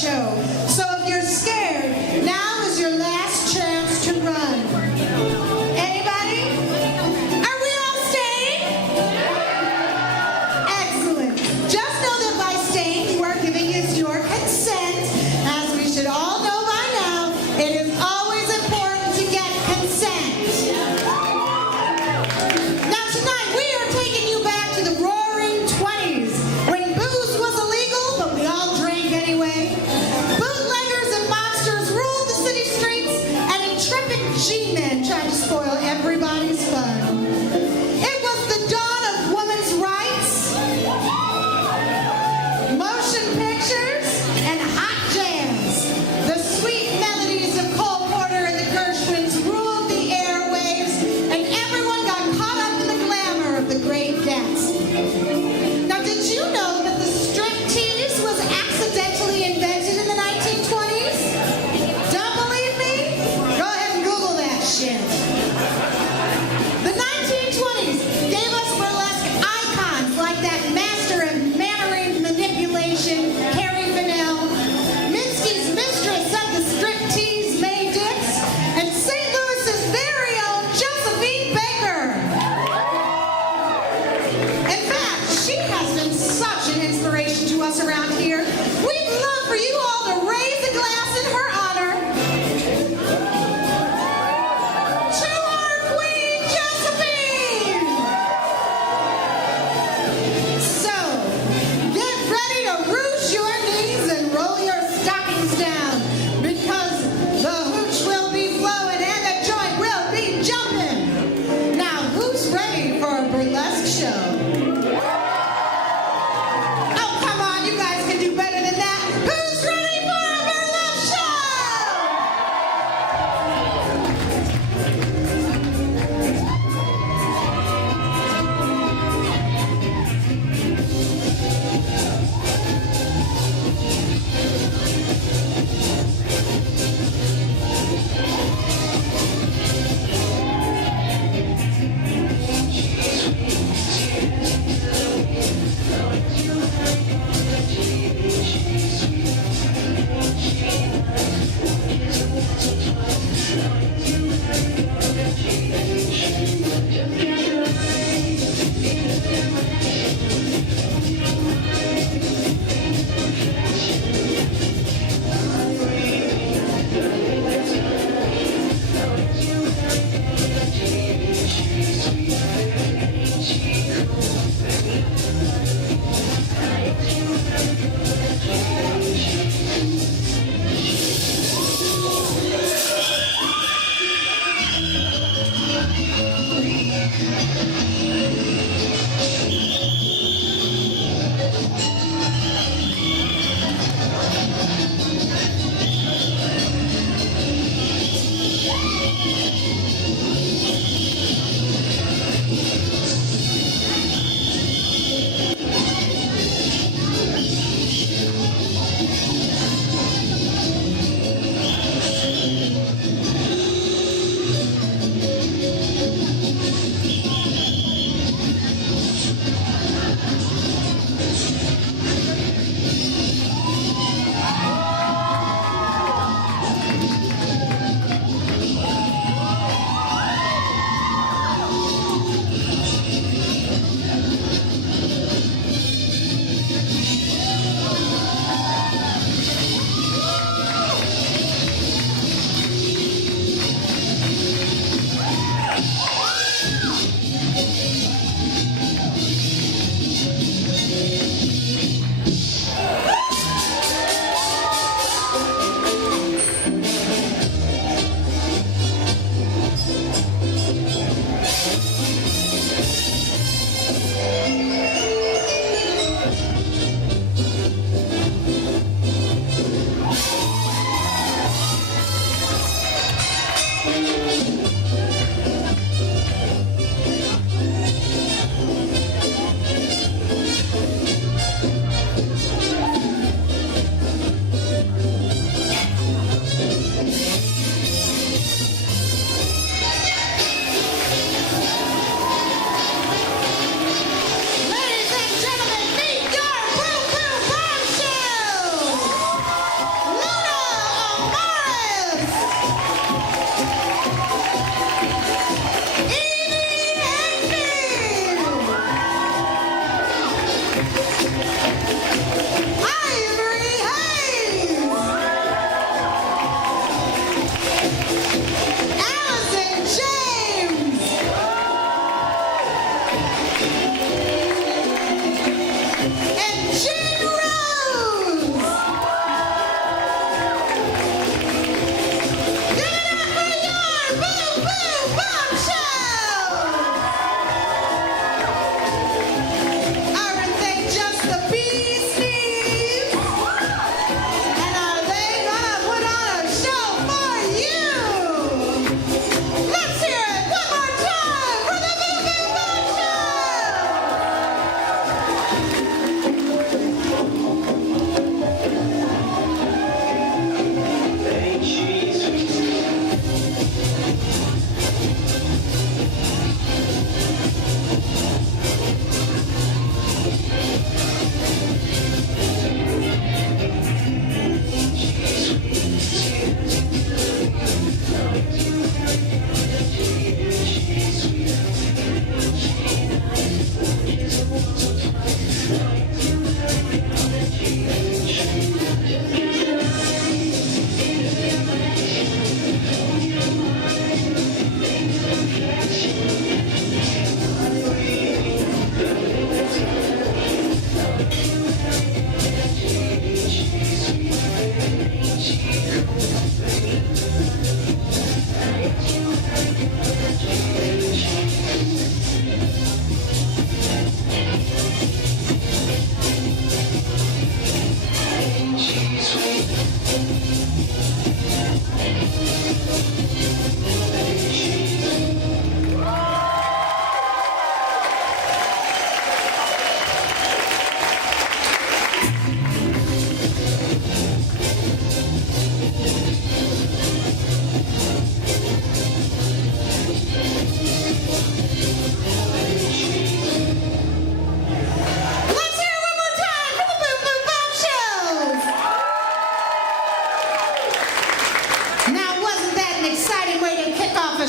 show. So if you're scared, now is your last chance to run. Anybody? Are we all staying? Excellent. Just know that by staying, you are giving us your consent. As we should all know by now, it is always important to get consent. Now tonight, we are taking you back to the roaring 20s, when booze was illegal, but we all drank anyway. Bootleg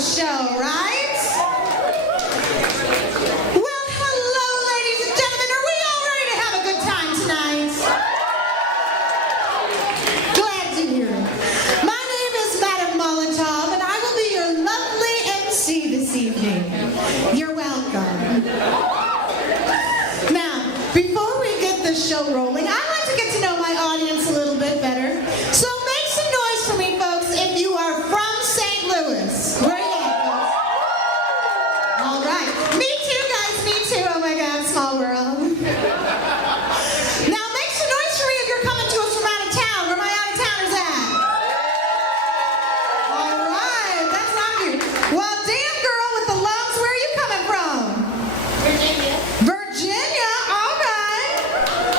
show, right? Well, hello, ladies and gentlemen. Are we all ready to have a good time tonight? Glad to hear it. My name is Madam Molotov, and I will be your lovely MC this evening. You're welcome. Now, before we get the show rolling, I'd like to get to know my audience a little bit better. So make some noise for me, folks, if you are from St. Louis. Where are you at, folks? All right. Me too, guys. Me too. Oh, my God. Small world. Now, make some noise for me if you're coming to us from out of town. Where my out-of-towners at? All right. That's not you. Well, damn girl with the lungs, where are you coming from? Virginia. Virginia? All right.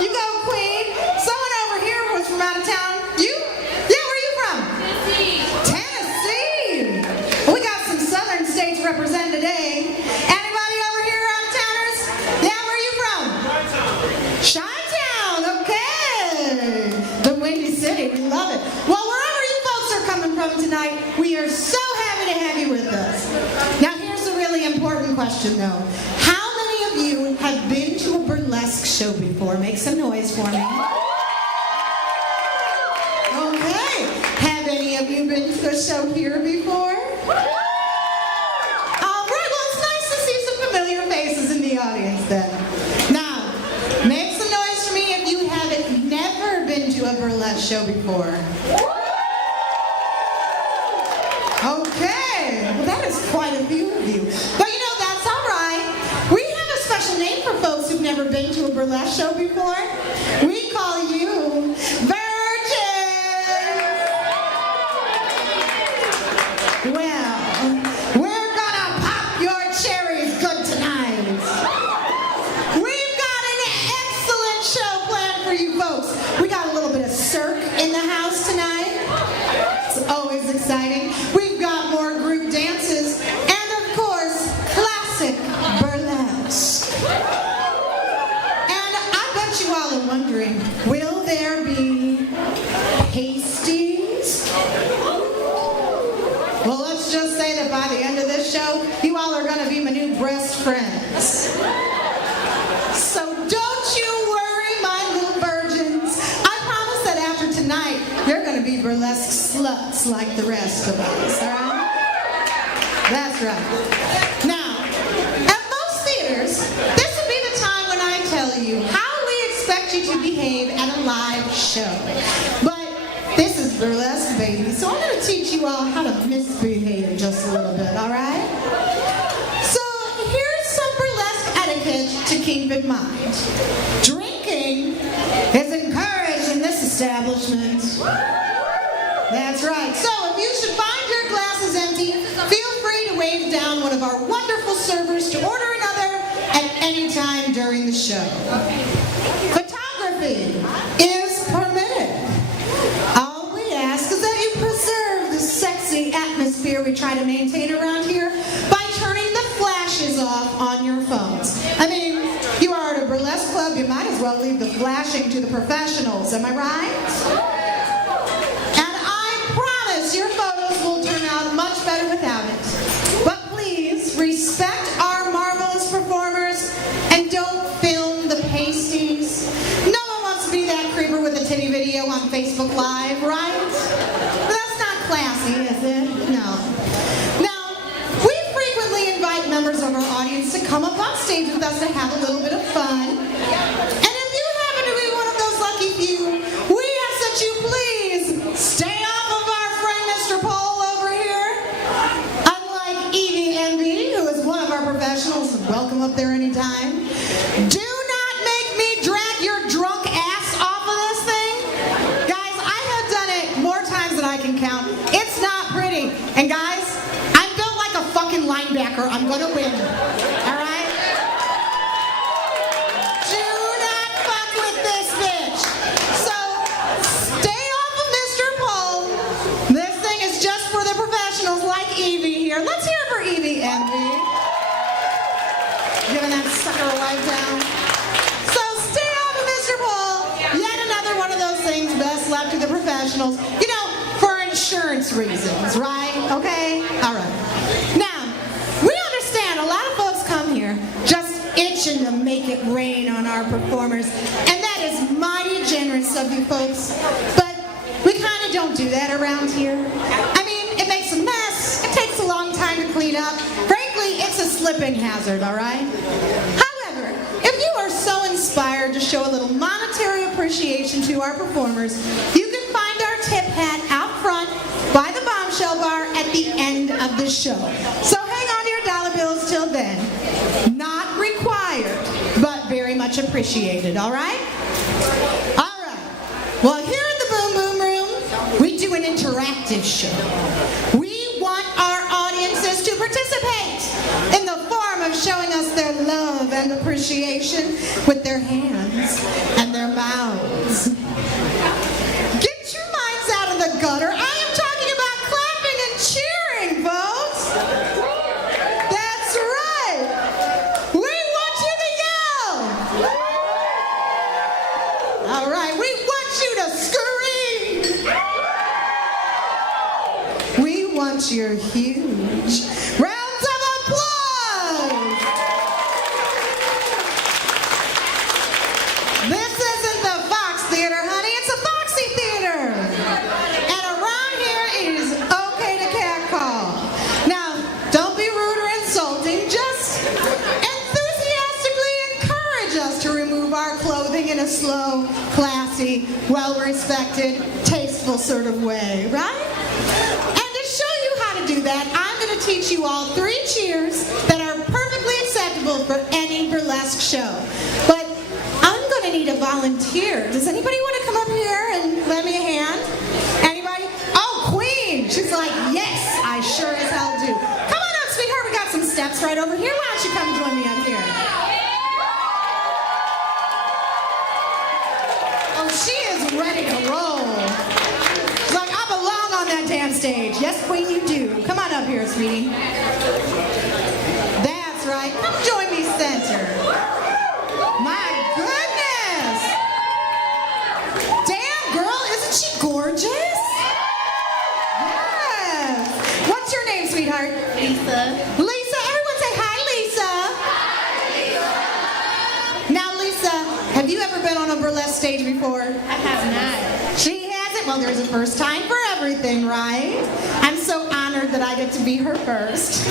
You go, Queen. Someone over here was from out of town. You? Yeah, where are you from? Tennessee. Tennessee. We got some southern states represented today. Anybody over here out-of-towners? Yeah, where are you from? Chi-Town. Okay. The Windy City. We love it. Well, wherever you folks are coming from tonight, we are so happy to have you with us. Now, here's a really important question, though. How many of you have been to a burlesque show before? Make some noise for me. Okay. Have any of you been to a show here before? All right. Well, it's nice to see some familiar faces in the audience then. Now, make some noise for me if you haven't never been to a burlesque show before. Okay. Well, that is quite a few of you. But you know, that's all right. We have a special name for folks who've never been to a burlesque show before. We call you virgins. Well, we're gonna pop your cherries good tonight. We've got an excellent show planned for you folks. We got a little bit of cirque in the house tonight. It's always exciting. We've got more group dances and, of course, classic burlesque. And I bet you all are wondering, will there be pasties? Well, let's just say that by the end of this show, you all are going to be my new best friends. So don't you worry, my little virgins. I promise that after tonight, you're going to be burlesque sluts like the rest of us, all right? That's right. Now, at most theaters, this would be the time when I tell you how we expect you to behave at a live show. But this is burlesque, baby, so I'm going to teach you all how to misbehave just a little bit, all right? So here's some burlesque etiquette to keep in mind. Drinking is encouraged in this establishment. That's right. So if you should find your glasses empty, feel free to wave down one of our wonderful servers to order another at any time during the show. Photography is permitted. All we ask is that you preserve the sexy atmosphere we try to maintain around here by turning the flashes off on your phones. I mean, you are at a burlesque club, you might as well leave the flashing to the professionals, am I right? And I promise your photos will turn out much better without it. But please, respect our marvelous performers and don't film the pasties. No one wants to be that creeper with a titty video on Facebook Live, right? That's not classy, is it? No. Now, we frequently invite members of our audience to come up on stage with us to have a little bit of fun. And if you happen to be one of those lucky few, we ask that you please stay off of our friend Mr. Pole over here. Unlike Evie Envy, who is one of our professionals, welcome up there anytime. Do not make me drag your drunk ass off of this thing. Guys, I have done it more times than I can count. It's not pretty. And guys, I'm built like a fucking linebacker. I'm gonna win. All right? Do not fuck with this bitch. So, stay off of Mr. Pole. This thing is just for the professionals like Evie here. Let's hear it for Evie Envy. Giving that sucker a wipe down. So, stay off of Mr. Pole. Yet another one of those things best left to the professionals. You know, for insurance. insurance reasons, right? Okay? All right. Now, we understand a lot of folks come here just itching to make it rain on our performers, and that is mighty generous of you folks, but we kind of don't do that around here. I mean, it makes a mess, it takes a long time to clean up. Frankly, it's a slipping hazard, all right? However, if you are so inspired to show a little monetary appreciation to our performers, you can find our tip hat out front by the bombshell bar at the end of the show. So hang on to your dollar bills till then. Not required, but very much appreciated, all right? All right. Well, here in the Boom Boom Room, we do an interactive show. We want our audiences to participate in the form of showing us their love and appreciation with their hands and their mouths. Get your minds out of the gutter. I am talking about clapping and cheering, folks. That's right. We want you to yell. All right, we want you to scream. We want your huge rounds of applause. This isn't the Fox Theater, honey. It's a Foxy Theater. And around here, it is okay to catcall. Now, don't be rude or insulting. Just enthusiastically encourage us to remove our clothing in a slow, classy, well-respected, tasteful sort of way, right? And to show you how to do that, I'm going to teach you all 3 cheers that are perfectly acceptable for any burlesque show. But I'm going to need a volunteer. Does anybody want to come up here and lend me a hand? Anybody? Oh, Queen! She's like, yes, I sure as hell do. Come on up, sweetheart. We got some steps right over here. Why don't you come join me up here? Oh, she is ready to roll. She's like, I belong on that damn stage. Yes, Queen, you do. Come on up here, sweetie. That's right. Come join me center. My goodness! Damn, girl, isn't she gorgeous? Yes. What's your name, sweetheart? Lisa. Lisa. Everyone say hi, Lisa. Now, Lisa, have you ever been on a burlesque stage before? I have not. She hasn't? Well, there's a first time for everything, right? I'm so honored that I get to be her first.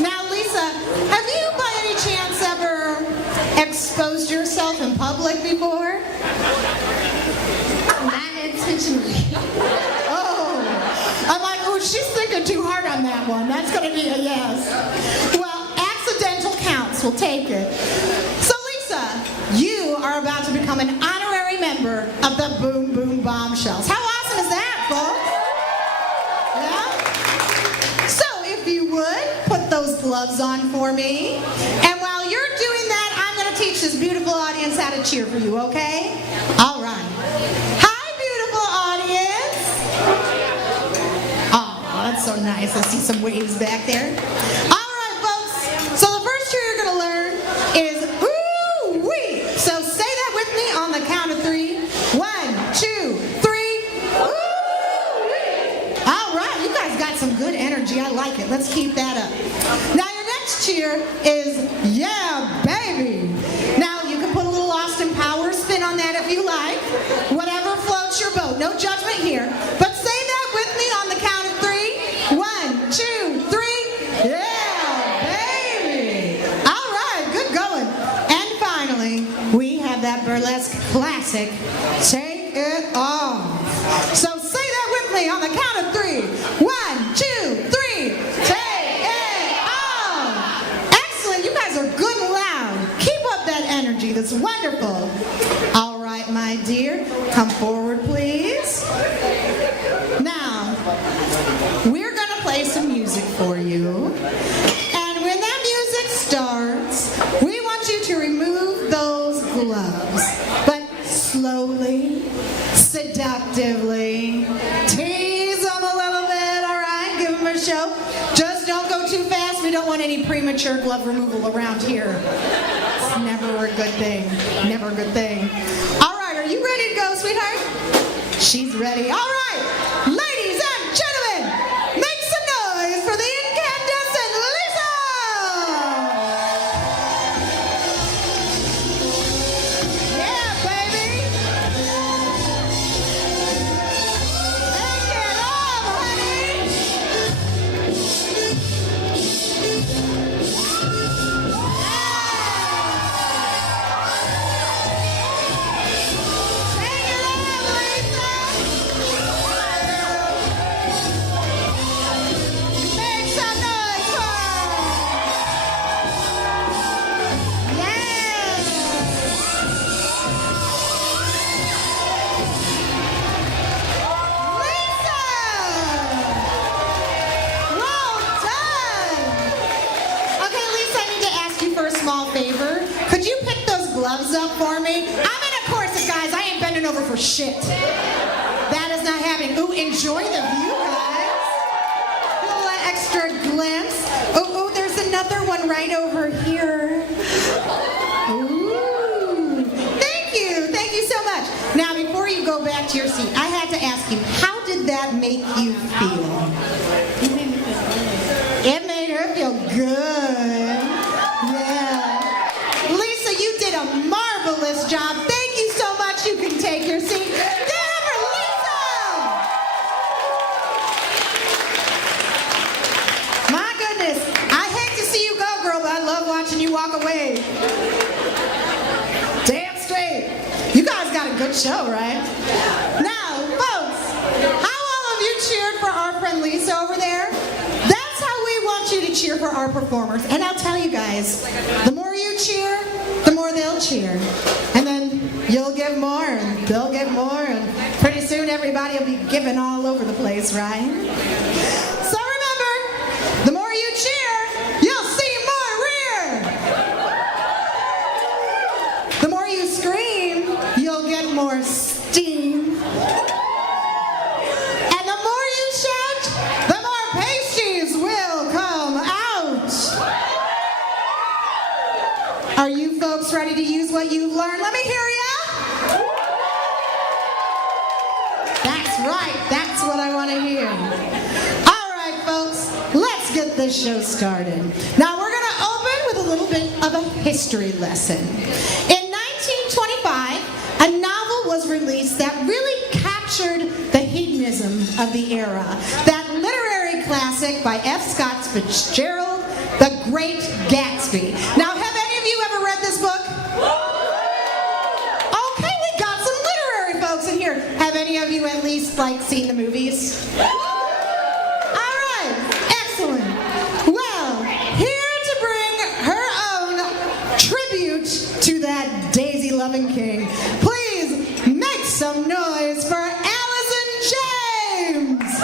Now, Lisa, have you by any chance ever exposed yourself in public before? Not intentionally. Oh, I'm like, oh, she's thinking too hard on that one. That's going to be a yes. Well, accidental counts. We'll take it. So, Lisa, you are about to become an honorary member of the Boom Boom Bombshells. How awesome is that, folks? Yeah? So, if you would, put those gloves on for me. And while you're doing that, I'm going to teach this beautiful audience how to cheer for you, okay? All right. Hi, beautiful audience. Oh, that's so nice. I see some waves back there. All right, folks. So the first cheer you're going to learn is ooh-wee. So say that with me on the count of 3. 1, 2, 3. Ooh-wee. All right, you guys got some good energy. I like it. Let's keep that up. Now your next cheer is yeah, baby. Now you can put a little Austin Powers spin on that if you like. Whatever floats your boat. No judgment here. But say that with me on the count of 3. 1, 2, 3. Yeah, baby. All right, good going. And finally, we have that burlesque classic, Take It Off. So say that with me on the count of 3. 1, 2, 3. Take it off. Excellent. You guys are good and loud. Keep up that energy. That's wonderful. All right, my dear. Come forward, please. Now, we're going to play some music for you. And when that music starts, we want you to remove those gloves. But slowly, seductively, tease them a little bit, all right? Give them a show. Just don't go too fast. We don't want any premature glove removal around here. It's never a good thing. Never a good thing. All right, are you ready to go, sweetheart? She's ready. All right, ladies thumbs up for me. I'm in a corset, guys. I ain't bending over for shit. That is not happening. Ooh, enjoy the view, guys. A little extra glimpse. Oh, there's another one right over here. Ooh. Thank you so much. Now, before you go back to your seat, I had to ask you, how did that make you feel? It made her feel good. Yeah. Lisa, you did a marvelous job. Thank you so much. You can take your seat. Give it up for Lisa! My goodness. I hate to see you go, girl, but I love watching you walk away. Damn straight. You guys got a good show, right? Now, folks, how all of you cheered for our friend Lisa over there? That's how we want you to cheer for our performers. And I'll tell you guys, the more you cheer, the more they'll cheer. And then you'll give more, and they'll give more, and pretty soon everybody will be giving all over the place, right? So remember, the more you cheer, you'll see more rear. The more you scream, you'll get more steam. And the more you shout, the more pasties will come out. Are you folks ready to use what you learned? Let me hear ya. That's right. That's what I want to hear. All right, folks. Let's get this show started. Now, we're going to open with a little bit of a history lesson. In 1925, a novel was released that really captured the hedonism of the era. That literary classic by F. Scott Fitzgerald, The Great Gatsby. Now, have any of you ever read this book? Okay, we got some literary folks in here. Have any of you at least, seen the movies? All right, excellent. Well, here to bring her own tribute to that daisy-loving king, please make some noise for Allison James!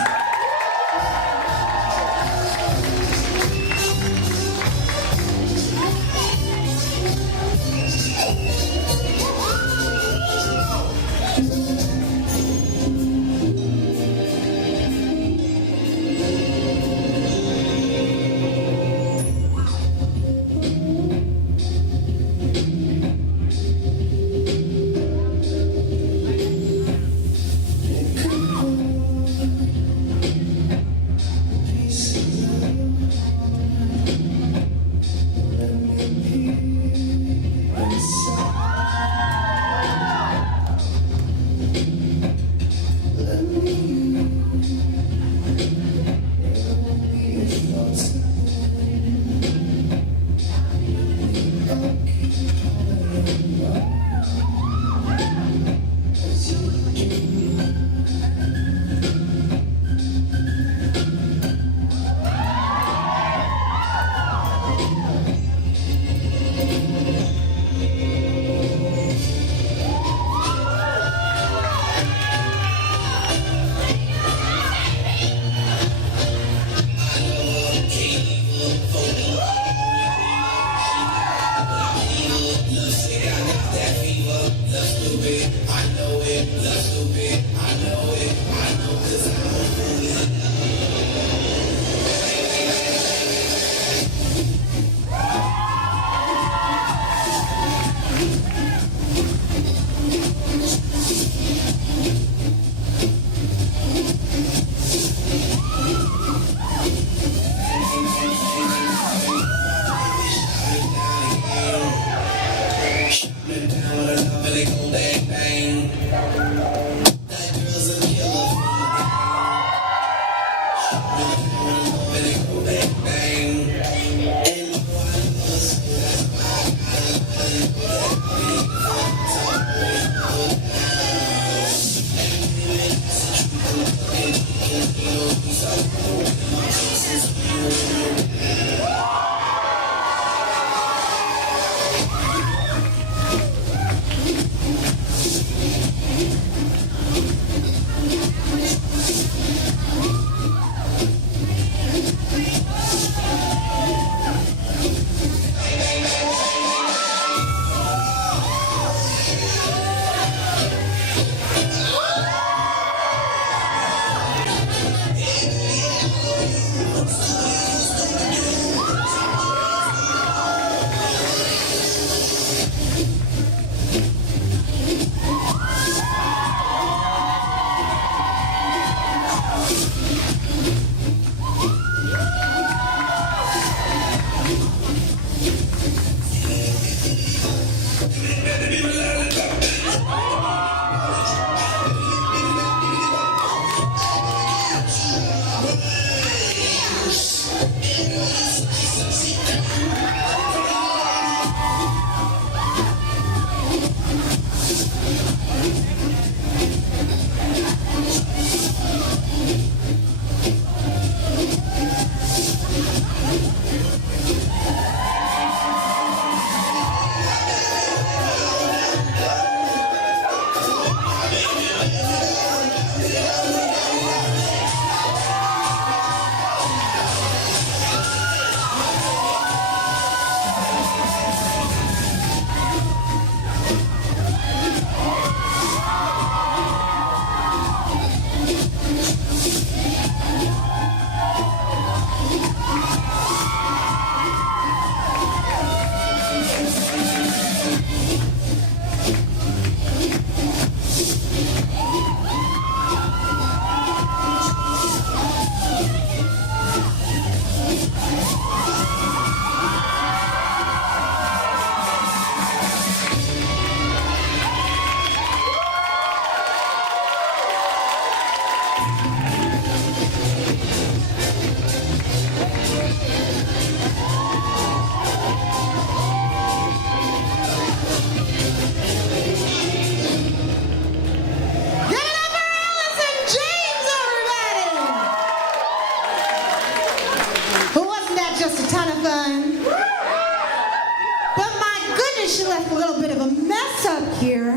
here.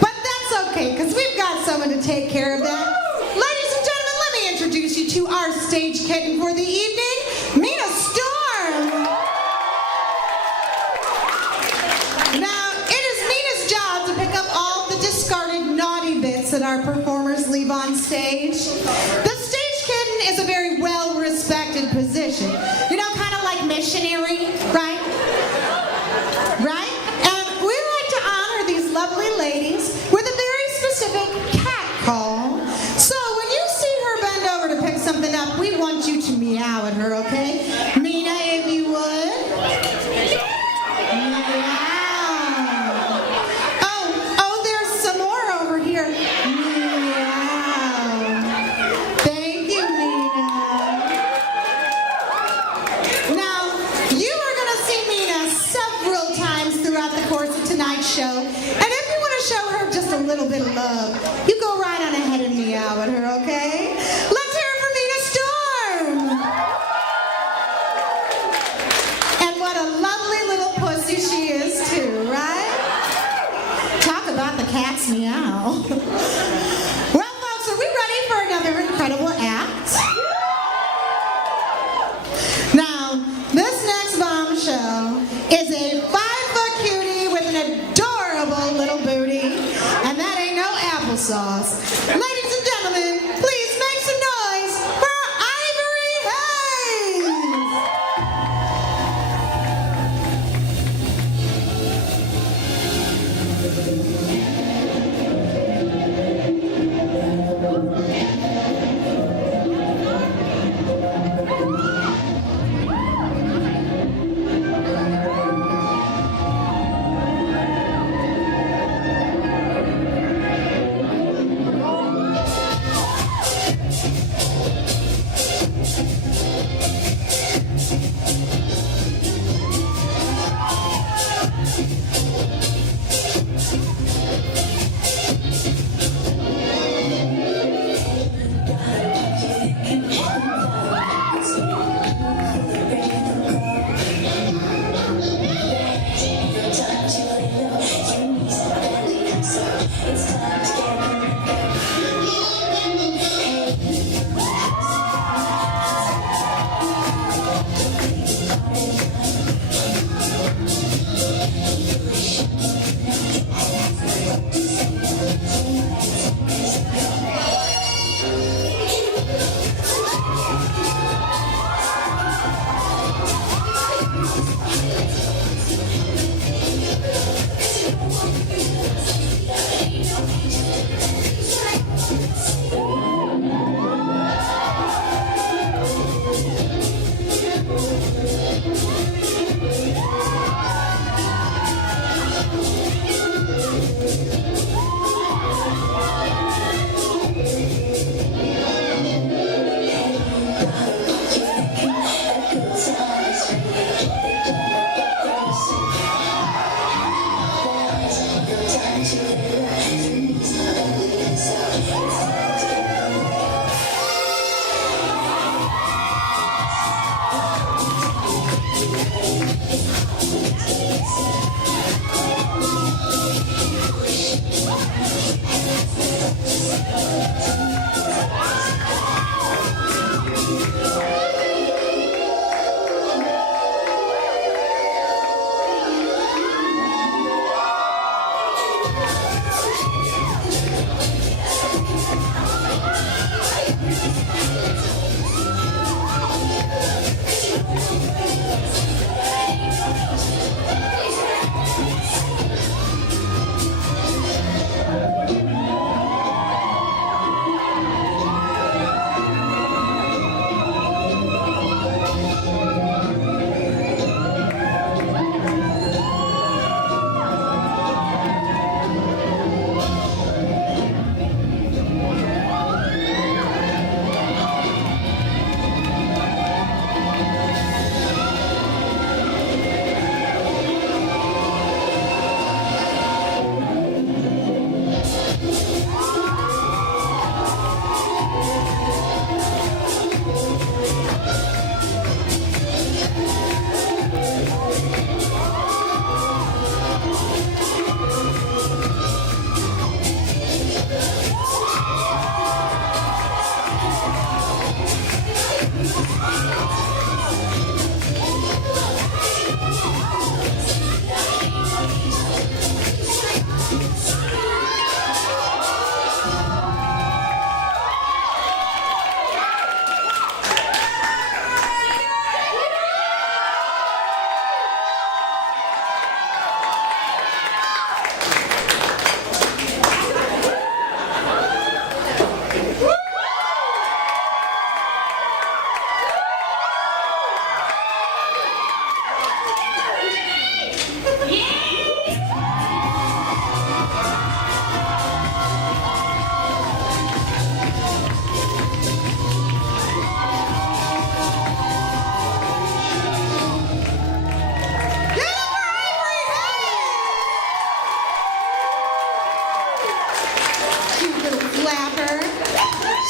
But that's okay, because we've got someone to take care of that. Ladies and gentlemen, let me introduce you to our stage kitten for the evening, Mina Storm. Now, it is Mina's job to pick up all the discarded naughty bits that our performers leave on stage. The stage kitten is a very well-respected position. You know, kind of like missionary, right? Right? And we like to honor these lovely ladies with a very specific cat call. So when you see her bend over to pick something up, we want you to meow at her, okay? Mina, if you would. Meow. Oh, there's some more over here. Meow. Thank you, Mina. Now, you are going to see Mina several times throughout the course of tonight's show. And if you want to show her just a little bit of love, you go right on ahead and meow at her, okay? Let's hear it for Mina Storm. And what a lovely little pussy she is, too, right? Talk about the cat's meow. Well, folks, are we ready for another incredible act? Now, this next bombshell is a 5-foot cutie with an adorable little booty, and that ain't no applesauce. Ladies and gentlemen, please make some noise for Ivory Hayes!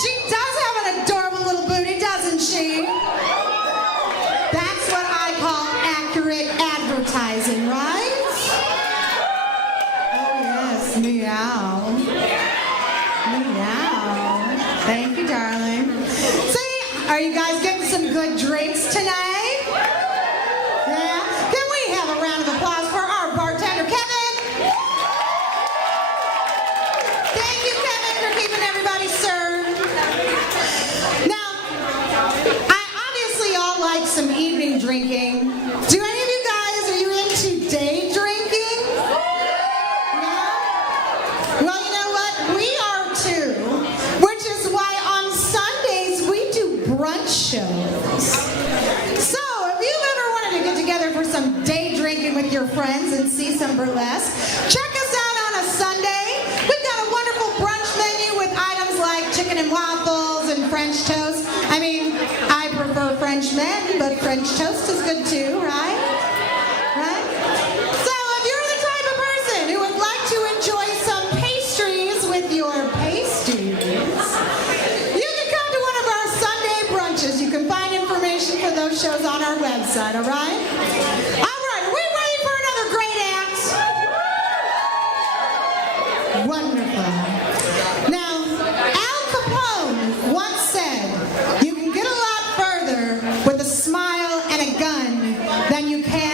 She does have an adorable little booty, doesn't she? That's what I call accurate advertising, right? Oh, yes. Meow. Meow. Thank you, darling. See, are you guys getting some good drinks tonight? Yeah? Can we have a round of applause for our bartender, Kevin? Thank you, Kevin, for keeping everybody served. Now, I obviously all like some evening drinking. Do any of you guys, are you into day drinking? No? Well, you know what? We are too, which is why on Sundays we do brunch shows. So, if you've ever wanted to get together for some day drinking with your friends and see some burlesque, check us out on a Sunday. We've got a wonderful brunch menu with items like chicken and waffles and French toast. I mean, I prefer French men, but French toast is good too, right? Right? So if you're the type of person who would like to enjoy some pastries with your pasties, you can come to one of our Sunday brunches. You can find information for those shows on our website, all right? All right, are we ready for another great act? Wonderful. Now, Al Capone once said, you can get a lot further with a smile and a gun than you can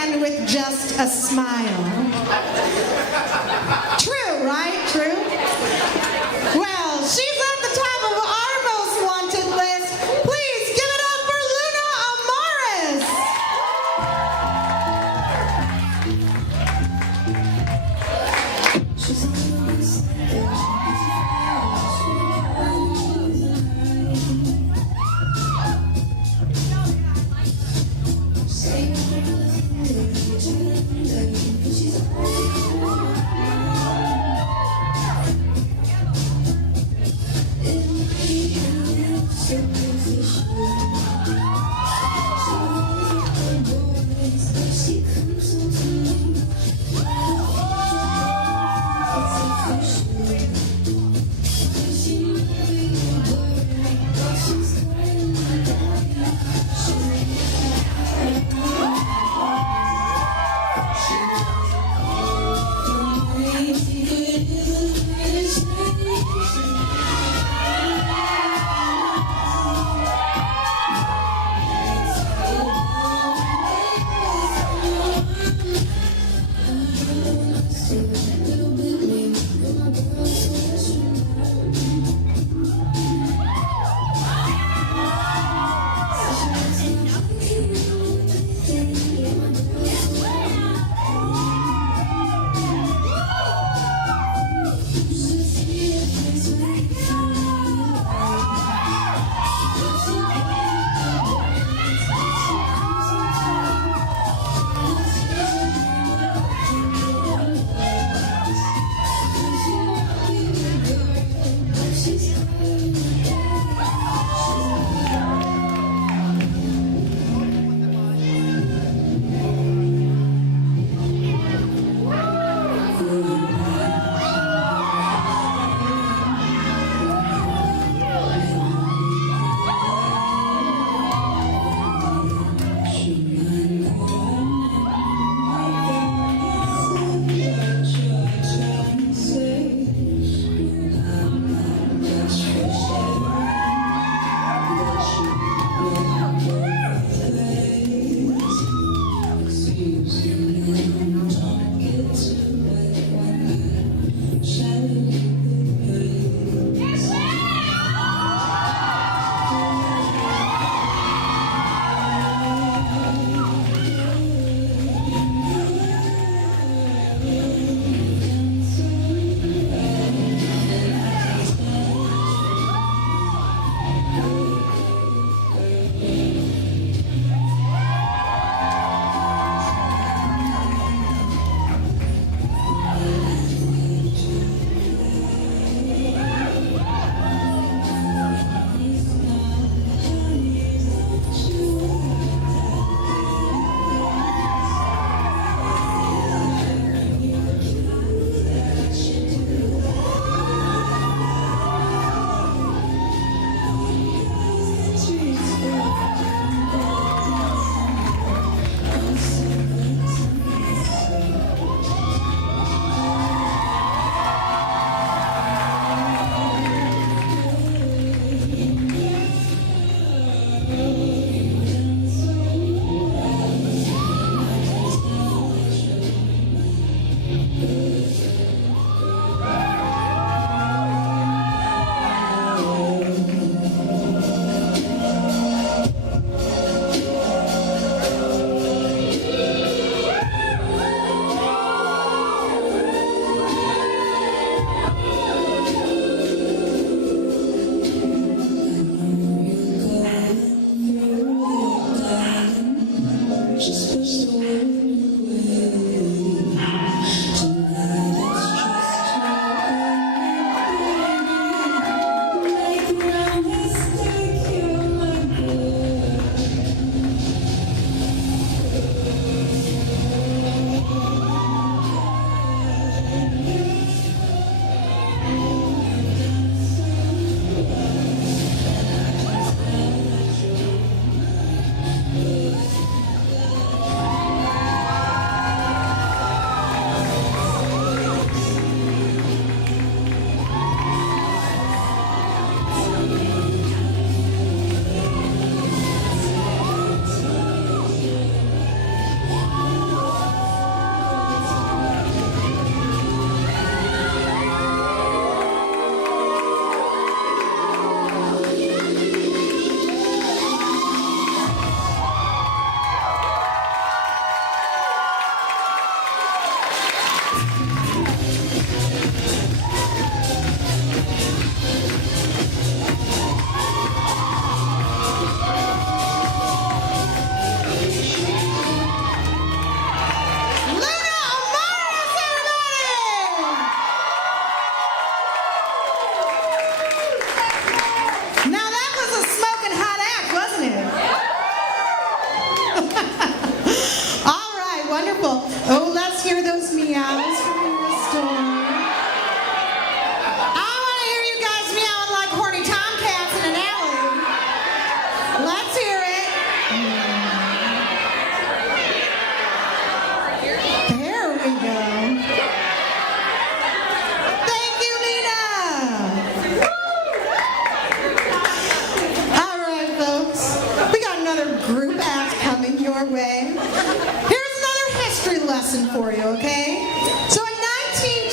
for you, okay? So in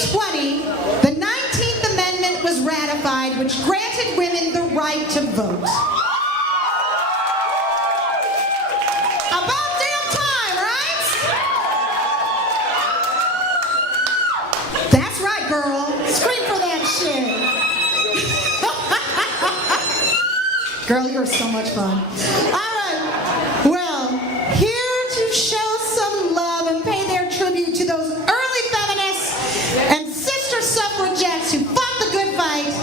1920, the 19th Amendment was ratified, which granted women the right to vote. About damn time, right? That's right, girl. Scream for that shit. Girl, you're so much fun. All right. Well, here to show some love and pay their tribute to those early feminists and sister suffragettes who fought the good fight,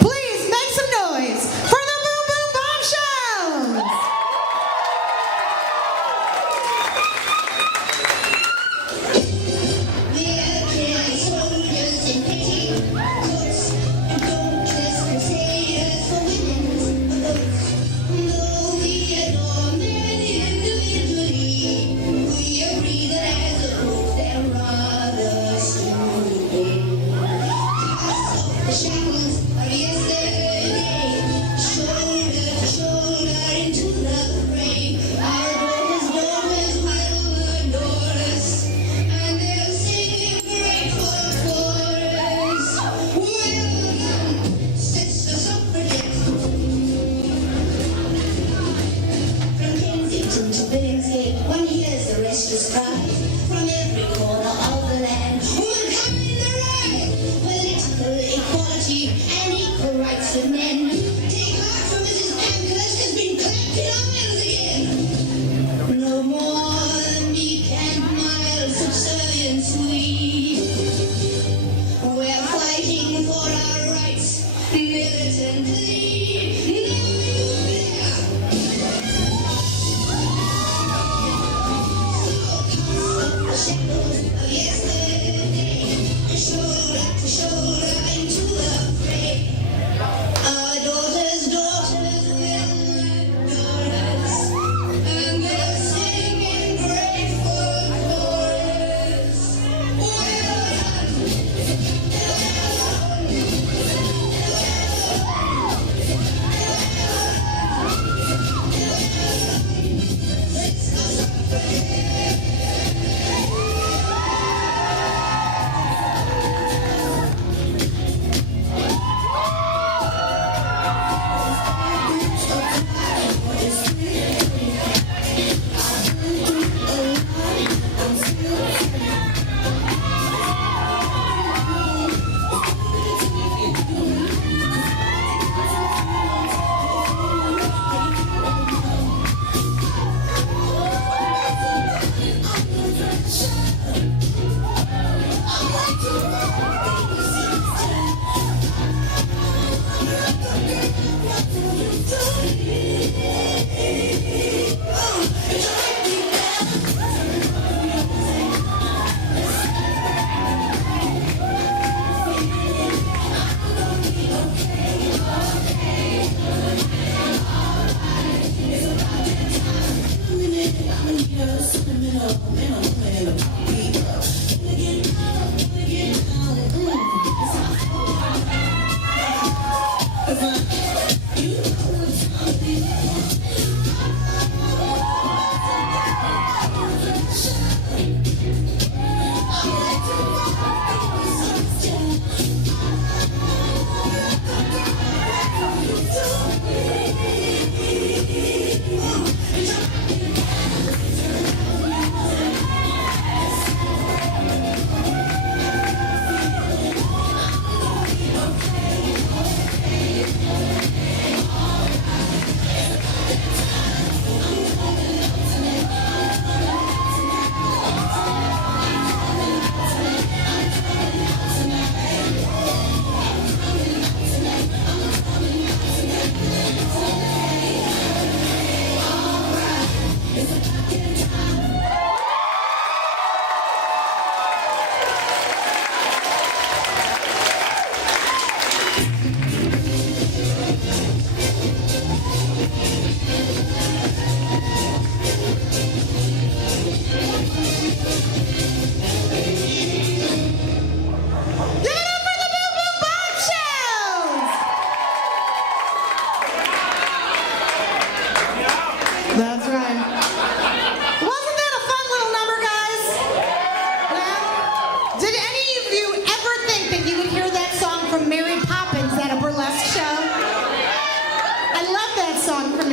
please make some noise for the Boom Boom Bombshells!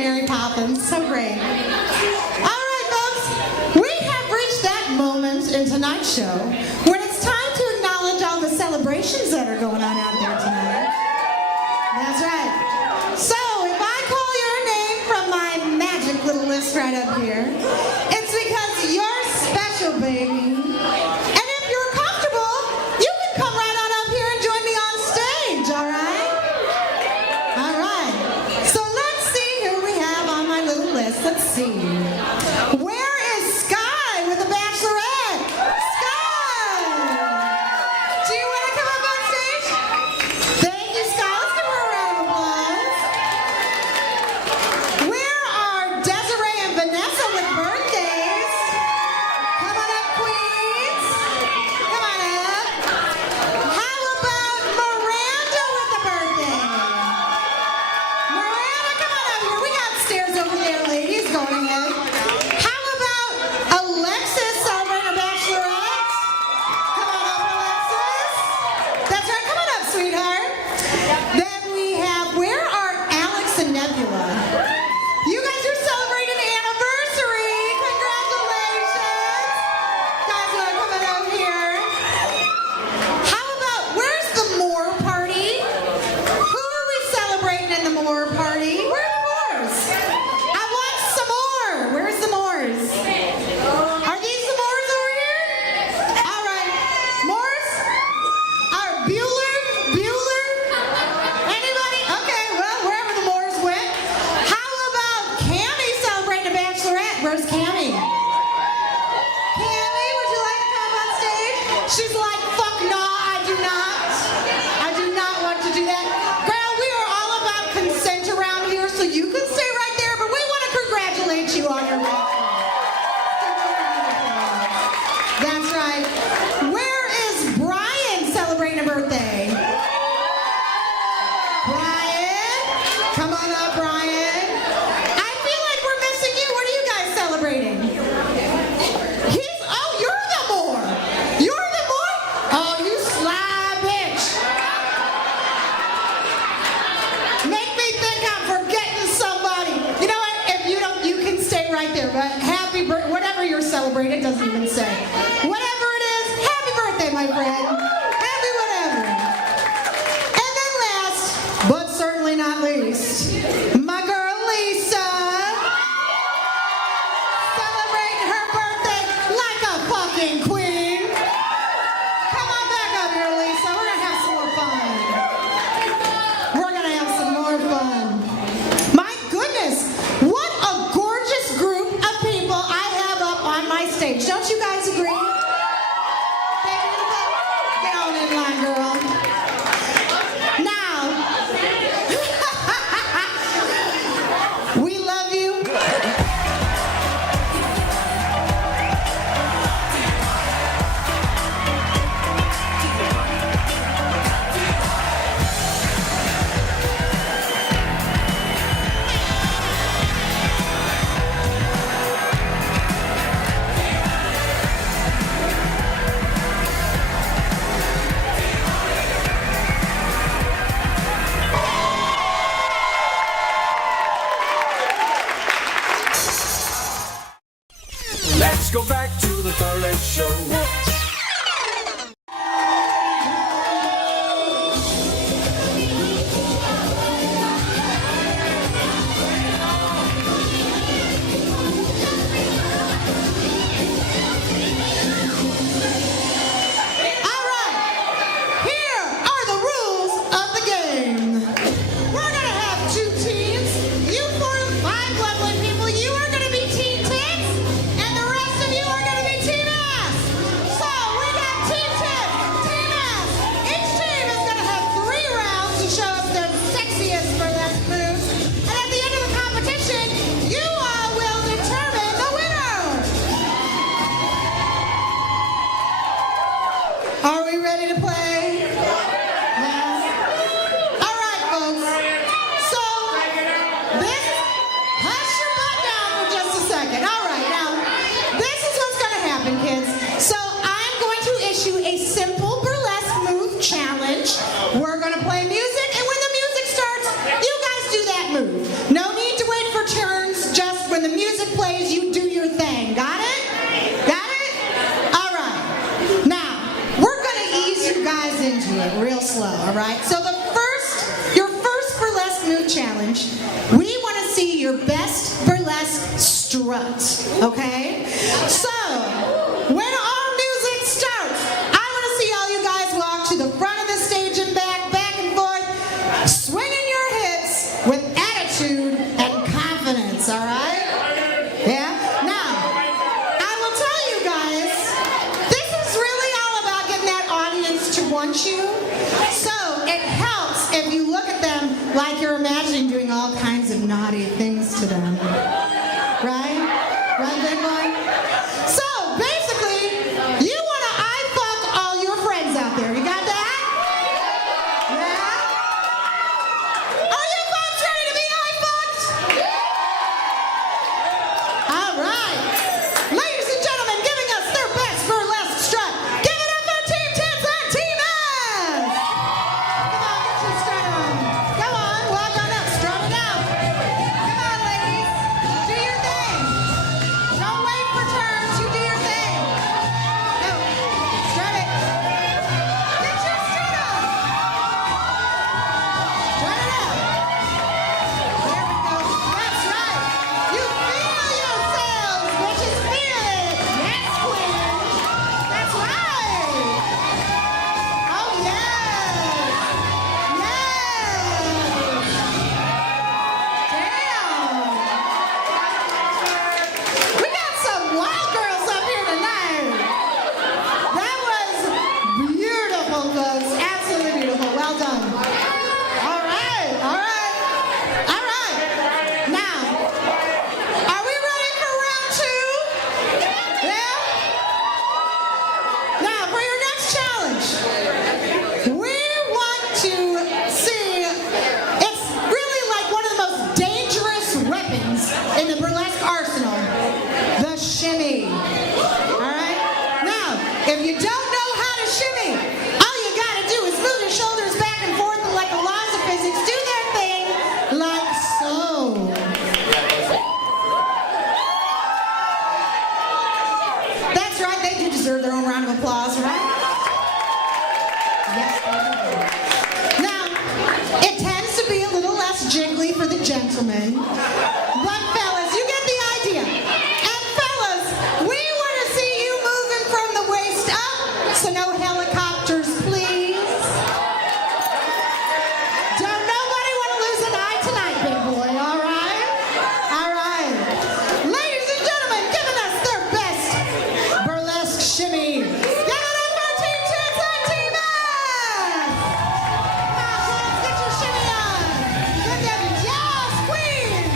Mary Poppins. So great. All right, folks. We have reached that moment in tonight's show when it's time to acknowledge all the celebrations that are going on out there tonight. That's right. So if I call your name from my magic little list right up here, it's because you're special, baby. And if you're comfortable, you can come right on up here and join me on stage, all right? All right. So let's see who we have on my little list. Let's see. Where is Sky with the Bachelorette? Sky! Do you want to come up on stage? Thank you, Sky. Let's give her a round of applause. Where are Desiree and Vanessa with birthdays? Come on up, queens. Come on up. How about Miranda with a birthday? Miranda, come on up here. We got stairs over there, ladies. Going ahead. How about Alexis celebrating her bachelorette? Come on up, Alexis. That's right. Come on up, sweetheart. Then we have, where are Alex and Nebula? You guys are celebrating an anniversary. Congratulations. Guys, want to come on up here? How about, where's the Moore party? Who are we celebrating in the Moore party? Where are the Moores? I want some more. Where's the Moores? Are these the Moores over here? All right. Moores? Are Bueller? Anybody? Okay, well, wherever the Moores went. How about Cammie celebrating a bachelorette? Where's Cammie? Cammie, would you like to come up on stage? She's like, fuck no, I do not. I do not want to do that. Girl, we are all about consent around here, so you can stay right there, but we want to congratulate you on your bachelorette. That's right. Where is Brian celebrating a birthday? Brian? Come on up, Brian. I feel like we're missing you. What are you guys celebrating? Oh, you're the Moore. You're the Moore? Oh, you sly bitch. Make me think I'm forgetting somebody. You know what? If you don't, you can stay right there. But happy birthday, whatever you're celebrating, it doesn't even say. Whatever it is, happy birthday, my friend. Happy whatever. And then last, but certainly not least, my girl Lisa. Celebrating her birthday like a fucking queen. Come on back up here, Lisa. We're going to have some more fun. We're going to have some more fun. My goodness, what a gorgeous group of people I have up on my stage. Don't you guys agree? Get on in line, girl. Now, we love you. Let's go back to the Burlesque show. All right, here are the rules of the game. We're going to have two teams. You four, five lovely people, you are going to be Team Tits, and the rest of you are going to be Team Ass. best burlesque strut, okay? So, when our music starts, I want to see all you guys walk to the front of the stage and back and forth, swinging your hips with attitude and confidence, all right? Yeah? Now, I will tell you guys, this is really all about getting that audience to want you. So, it helps if you look at them like you're imagining doing all kinds of naughty things to them. Right? Right, big boy? So, basically, you want to eye fuck all your friends out there. You got that? Yeah? Are you folks ready to be eye fucked? All right. Ladies and gentlemen, giving us their best burlesque strut. Give it up for Team Tits and Team S! Come on, get your strut on. Come on, walk on up, strut it out. Come on, ladies. Do your thing. Don't wait for turns. You do your thing. No, strut it. Get your strut on. Strut it out. There we go. That's right. You feel yourselves, bitches. Feel it. Yes, queen. That's right. Oh, yes. Yes. Damn. We got some wild girls up here tonight. That was beautiful, folks. Absolutely beautiful. Well done. All right. All right. All right. Now, are we ready for round two? Yeah? Now, for your next challenge, we want to see, it's really like one of the most dangerous weapons in the burlesque arsenal, the shimmy. All right? Now, if you don't know how to shimmy, all you got to do is move your shoulders back and forth and let the laws of physics do their thing like so. That's right, they do deserve their own round of applause, right? Yes, they do. Now, it tends to be a little less jiggly for the gentlemen, but fellas, you get the idea. And fellas, we want to see you moving from the waist up, so no helicopters, please. Don't nobody want to lose an eye tonight, big boy, all right? All right. Ladies and gentlemen, giving us their best burlesque shimmy. Give it up for Team Tits and Team S! Come on, queens, get your shimmy on. Good, yes, queen!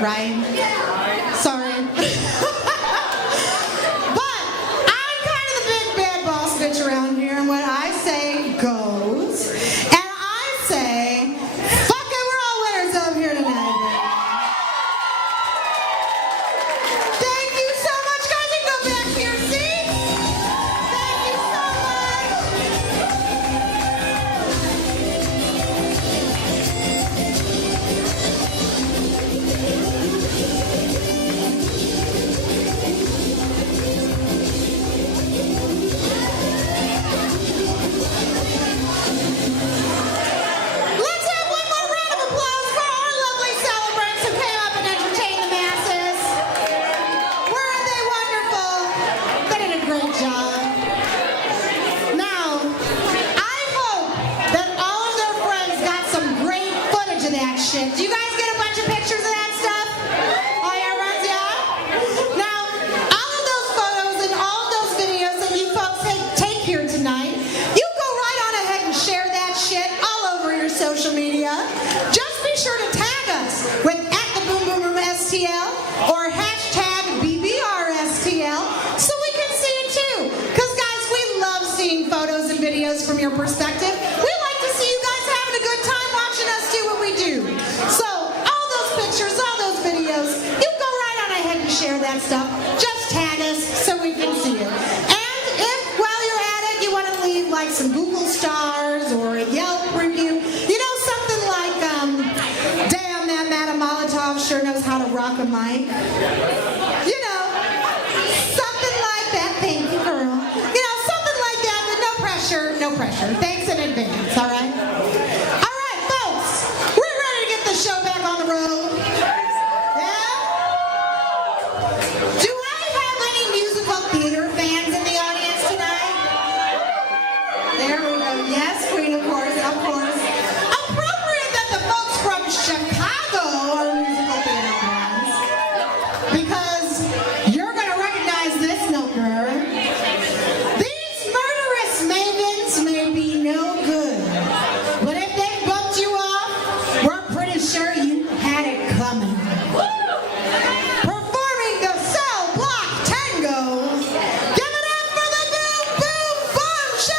right? Sorry. But I'm kind of the big bad boss bitch around here, and what I say goes. And I say, fuck it, we're all winners up here tonight. Thank you so much, guys. You can go back to your seats. Thank you so Let's have one more round of applause for our lovely celebrants who came up and entertained the masses. Weren't they wonderful? They did a great job. Now, I hope that all of their friends got some great footage of that shit. Do you guys get a bunch of pictures of that stuff? All your friends, yeah? Now, all of those photos and all of those videos that you folks take here tonight, you go right on ahead and share that shit all over your social media. Just be sure to tag us with @TheBoomBoomerSTL or #BBRSTL so we can see it too. Because guys, we love seeing photos and videos from your perspective. We like to see you guys having a good time watching us do what we do. So all those pictures, all those videos, you go right on ahead and share that stuff. Just tag us so we can see it. And if while you're at it, you want to leave like some Google stars or a Yelp review, you know, something like, damn, that Madame Molotov sure knows how to rock a mic. You know, something like that. Thank you, girl. You know, something like that, but no pressure, no pressure. Thanks in advance, all right? All right, folks, we're ready to get the show back on the road. Yeah? Do I have any musical theater fans in the audience tonight? There we go. Yes, Queen, of course, of course. Appropriate that the folks from Chicago are musical theater fans. Because you're going to recognize this number. These murderous mavens may be no good. But if they bumped you off, we're pretty sure you had it coming. Performing the Cell Block Tango. Give it up for the Boom Boom Boom Shows!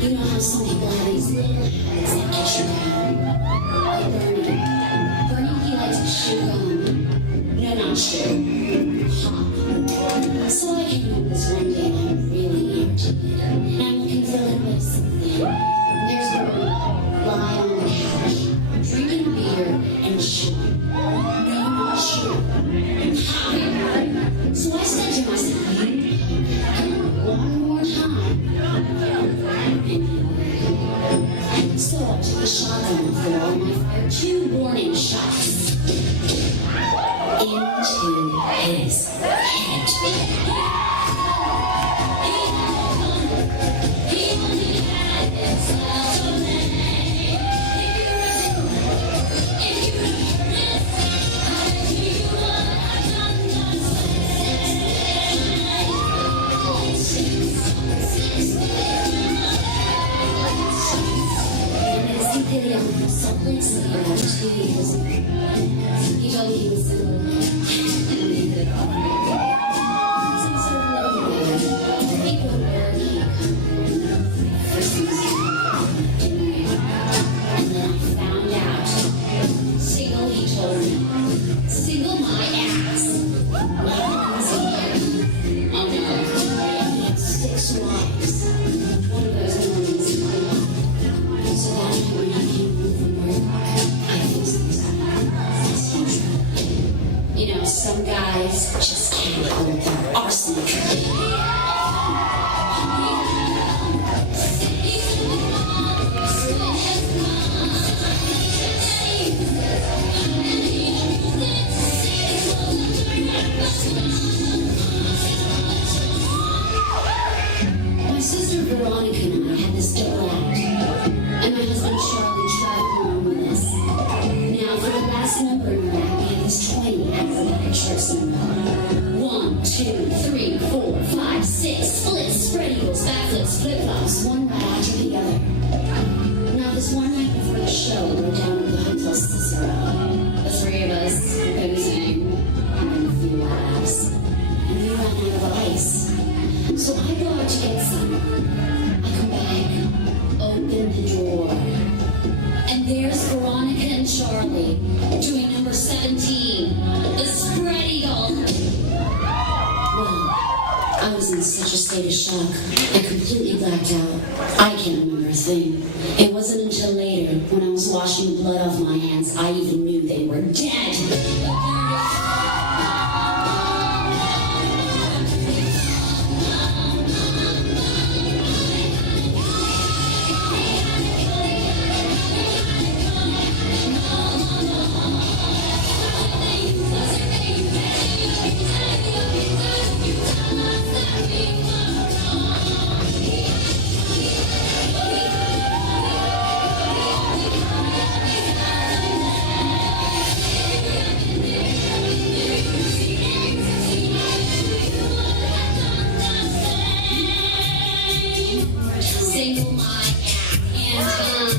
You know how some people have these habits that get you like Bernie. Bernie, he likes to chew gum. No, not chew. Pop. So I came up this one day and I'm really irritated. And I'm looking for a little bit of something. There's Bernie, lie on the couch, drinking beer and chewing. No, not chewing. Popping. So I said to myself, come on, one more time. So I took the shotgun for all my fire, 2 warning shots into his head. let's say about 2 years ago, he told me he was single. And we ended up some sort of living together. He go to work, he first things didn't we? And then I found out. Single, he told me. Single my ass. Oh no. He had 6 wives. One of those mornings. So that night when I came home from work, I fixed things up. You know, some guys just can't hold their arsenic. My sister Veronica and I had this double act, and my husband Charlie traveled along with us. Now, for the last number in our act, we had these 20 acrobatic tricks in a row. 1, 2, 3, 4, 5, 6, splits, spread eagles, backflips, flip-flops, one right after the other. Now, this one night before the show, we were down at the Hotel Cicero. The 3 of us, boozing, having a few laughs, and we ran out of ice. So I go out to get some. I come back, open the door, and there's Veronica and Charlie doing number 17, the spread eagle. Well, I was in such a state of shock, I completely blacked out. I can't remember a thing. It wasn't until later, when I was washing the blood off my hands, I even knew they were dead. Single my act and time.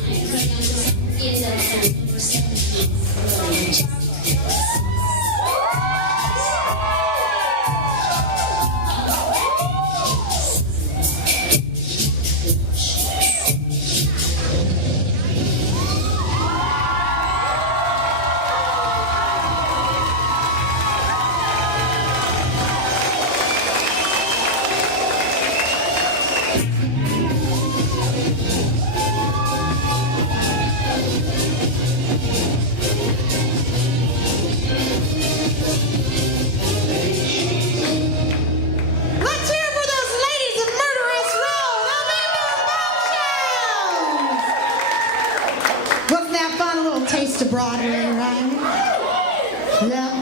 Let's hear it for those ladies of Murderous Row, the Bombshells! Wasn't that fun? A little taste of Broadway, right? Yeah.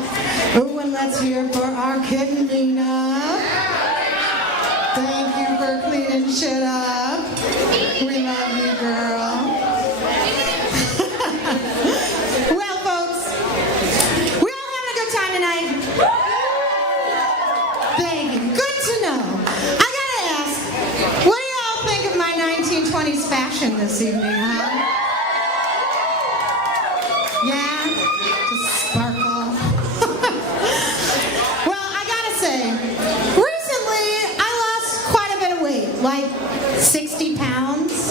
Oh, and let's hear it for our kitten, Nina. Thank you for cleaning shit up. We love you, girl. Well, folks, we all having a good time tonight. Thank you. Good to know. I gotta ask, what do y'all think of my 1920s fashion this evening, huh? Yeah? Just sparkle. Well, I gotta say, recently I lost quite a bit of weight, like 60 pounds.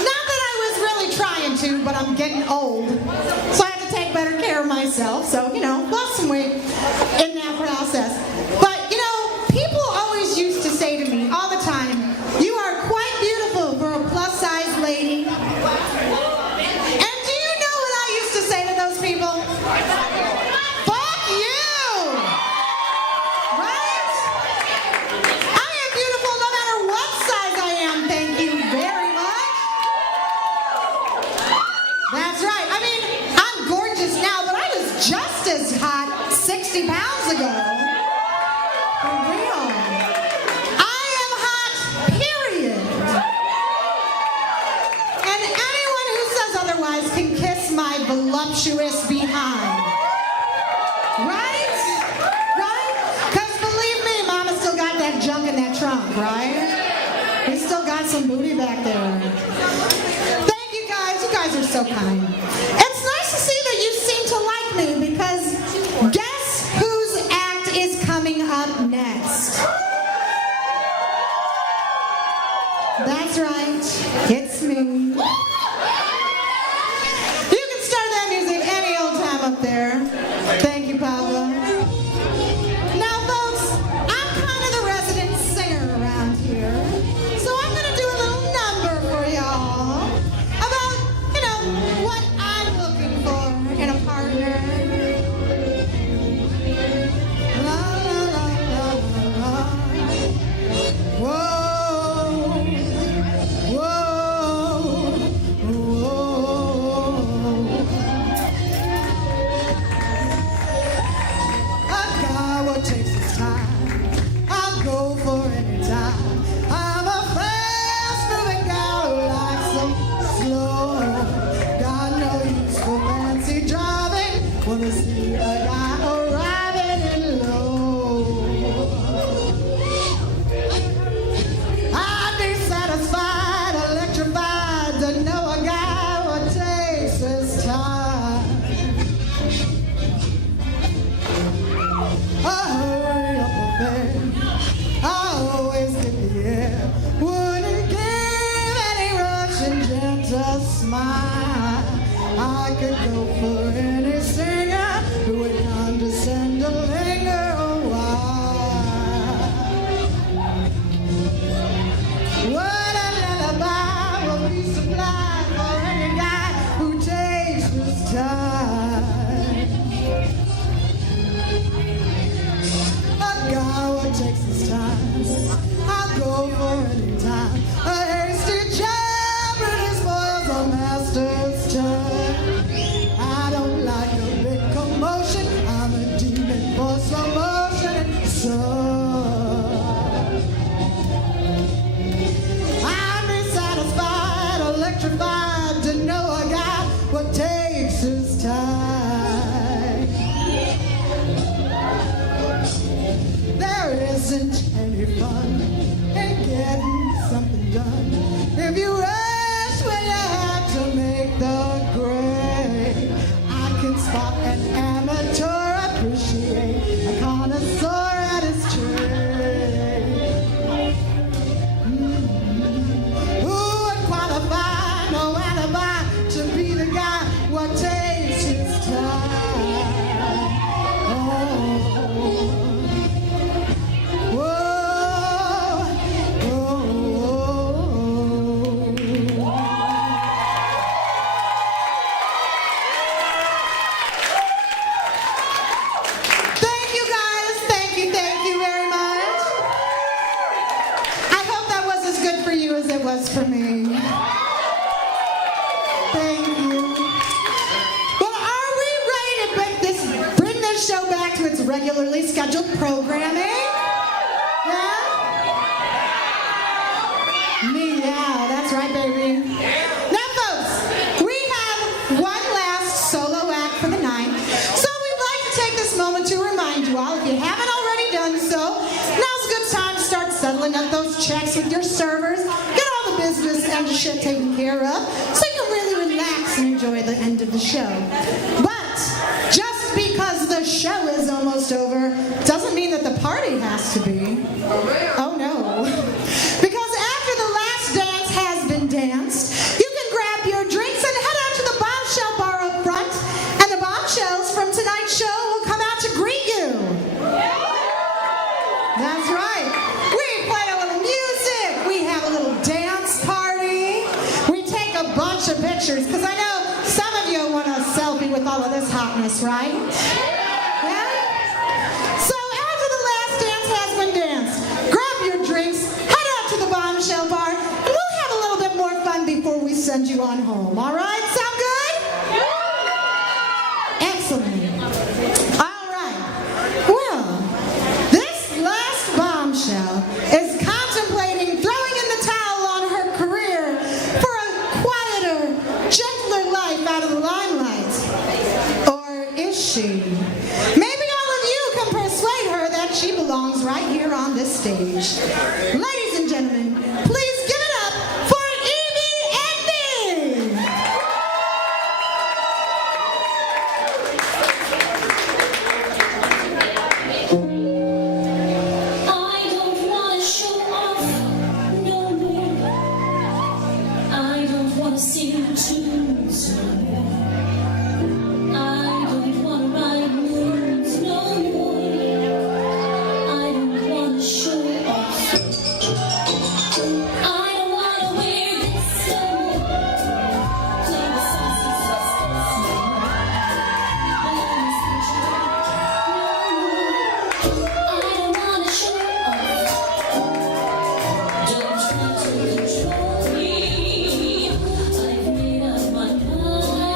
Not that I was really trying to, but I'm getting old. So I have to take better care of myself. So, lost some weight in that process. But, people always used to say to me all the time, you are quite beautiful for a plus-size lady. And do you know what I used to say to those people? Fuck you! Right? I am beautiful no matter what size I am, thank you very much. That's right. I mean, I'm gorgeous now, but I was just as hot 60 pounds ago. For real. I am hot, period. And anyone who says otherwise can kiss my voluptuous behind. Right? Right? Because believe me, Mama still got that junk in that trunk, right? We still got some booty back there. so kind. It's nice to see that you seem to like me because guess whose act is coming up next? That's right, it's me. You can start that music any old time up there. Thank you, Papa. Now, folks, I'm kind of the resident singer around here, so I'm going to do a little number for y'all about, what I'm looking for in a partner. La, la, la, la, la, la. Whoa. Regularly scheduled programming? Yeah? Meow, that's right, baby. Now, folks, we have one last solo act for the night, so we'd like to take this moment to remind you all, if you haven't already done so, now's a good time to start settling up those checks with your servers, get all the business and the shit taken care of, so you can really relax and enjoy the end of the show. But just because the show is almost over doesn't mean that the party has to be. Oh no. Because after the last dance has been danced, you can grab your drinks and head out to the bombshell bar up front, and the bombshells from tonight's show will come out to greet you. That's right. We play a little music, we have a little dance party, we take a bunch of pictures, because I know some of you want a selfie with all of this hotness, right? Yeah? So after the last dance has been danced, grab your drinks, head out to the bombshell bar, and we'll have a little bit more fun before we send you on home. All right? Sound good? Excellent. All right. Well, this last bombshell is contemplating throwing in the towel on her career for a quieter, gentler life out of the limelight. Or is she? Maybe all of you can persuade her that she belongs right here on this stage. Ladies and gentlemen, please give it up for Evie and me! I don't wanna ride moons no more. I don't wanna show off. I don't wanna wear this no more. Play the songs and suspects no more. I don't wanna show off. Don't try to control me. I've made up my mind.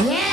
Yeah.